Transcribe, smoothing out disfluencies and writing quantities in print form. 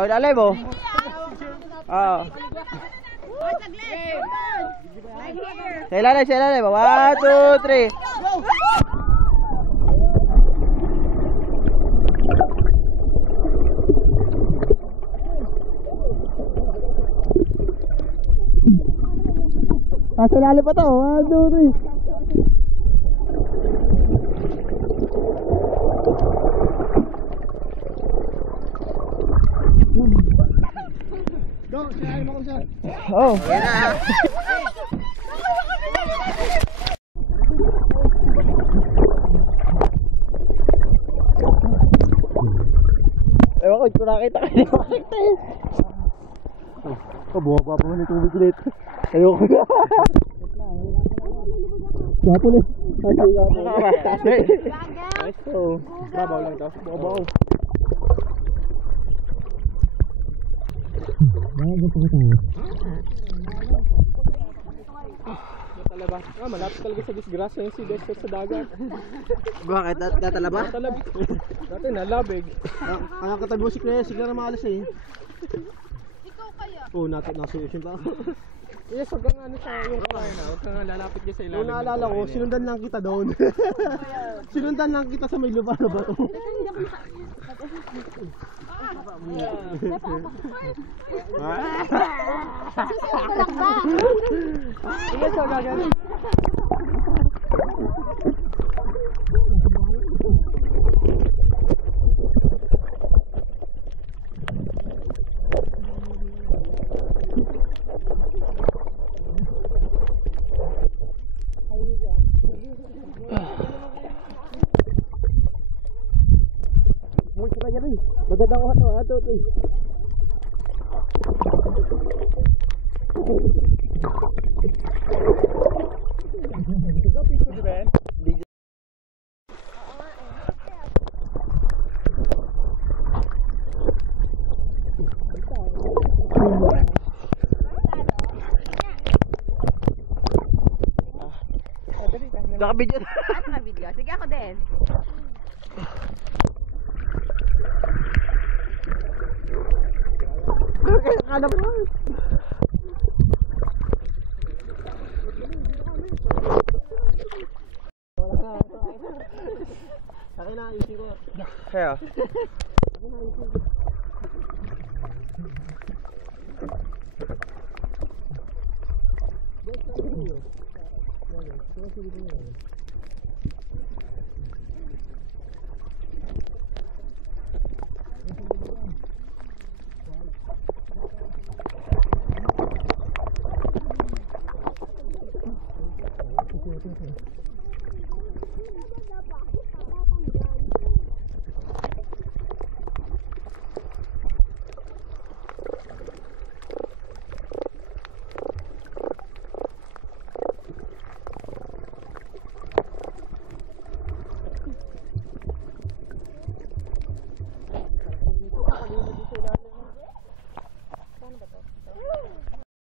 Oh, ilalim mo. Oh. Sa ilalim, sa ilalim. 1, 2, 3. Sa ilalim pa to. 1, 2, 3. Go, sinahin mo ko siya. Oh. Ewan ko, kung nakita kayo, makita eh. Buha pa mo nitong biglit. Ayoko na. Gapon eh. Let's go. Babaw lang ito. Babaw. Natalabas. Malapit talaga sa disgrasya yung si Dexter sa dagat. Bakit? Natalaba? Natalabas. Dati nalabig. Kaya katabi mo si Claire, sigla na maalis eh. Ikaw kaya? Oo, nasuyosin pa. Yes, huwag kang ano sa yung kain na. Huwag kang lalapit ka sa ilalim. Yung naalala ko, sinundan lang kita doon. Sinundan lang kita sa may lupa na ba ito? Sige, so gagawin. Magandang oras mo, ato ito. Naka-video. Naka-video. Sige ako din. Ano ba? Akin na, ayusin ko. Kaya? Akin na, ayusin ko.